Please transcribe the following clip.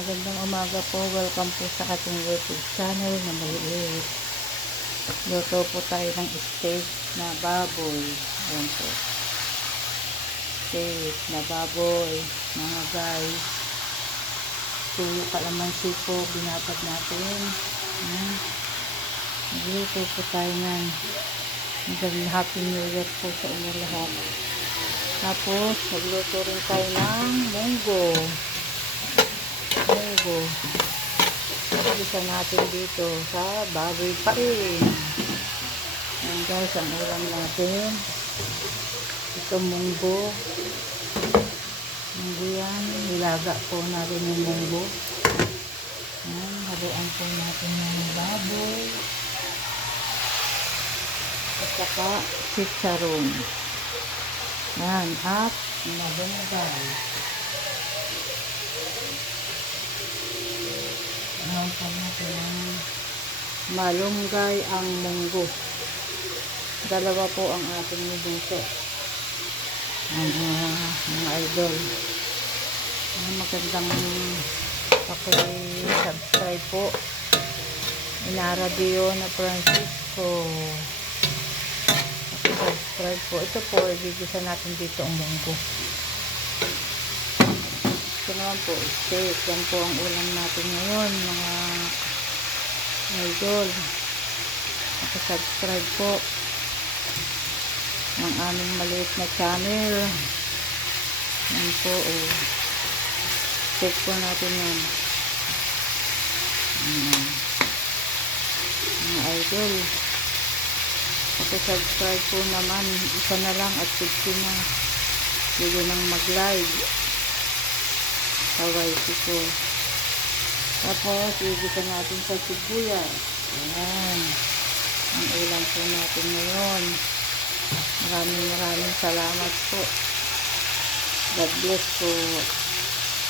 magandang umaga po. Welcome po sa ating YouTube channel na maliit. Luto po tayo ng steak na baboy. Ayan po. Steak na baboy, mga guys. Tuyo kalamansi po, binatag natin. Ayan. Magluto po tayo ng magandang happy new year po sa inyo lahat. Tapos, magluto rin tayo ng munggo. Isa natin dito sa baboy pa rin. Ayan guys, ang ulam natin. Ito munggo. Munggo yan. Nilaga po natin yung munggo. Ayan, haluan po natin yung baboy. At saka chicharon. Ayan, at malunggay. Haluan natin ang malunggay ang munggo. Dalawa po ang ating niluto. Mga idol. Magandang paki-subscribe po. Inaradio na Francisco. Paki-subscribe po. Ito po, igigisa natin dito ang munggo. Ito naman po, steak. Yan po ang ulam natin ngayon, mga idol. Paki-subscribe po ng aming maliit na channel. Yan po, check po natin yan. Mga idol, paki-subscribe po naman, isa na lang at 50 na. Sige nang mag-live. Kawaii ko. Tapos, igisa natin sa sibuyas. Ayan. Ang ulam po natin ngayon. Maraming salamat po. God bless po.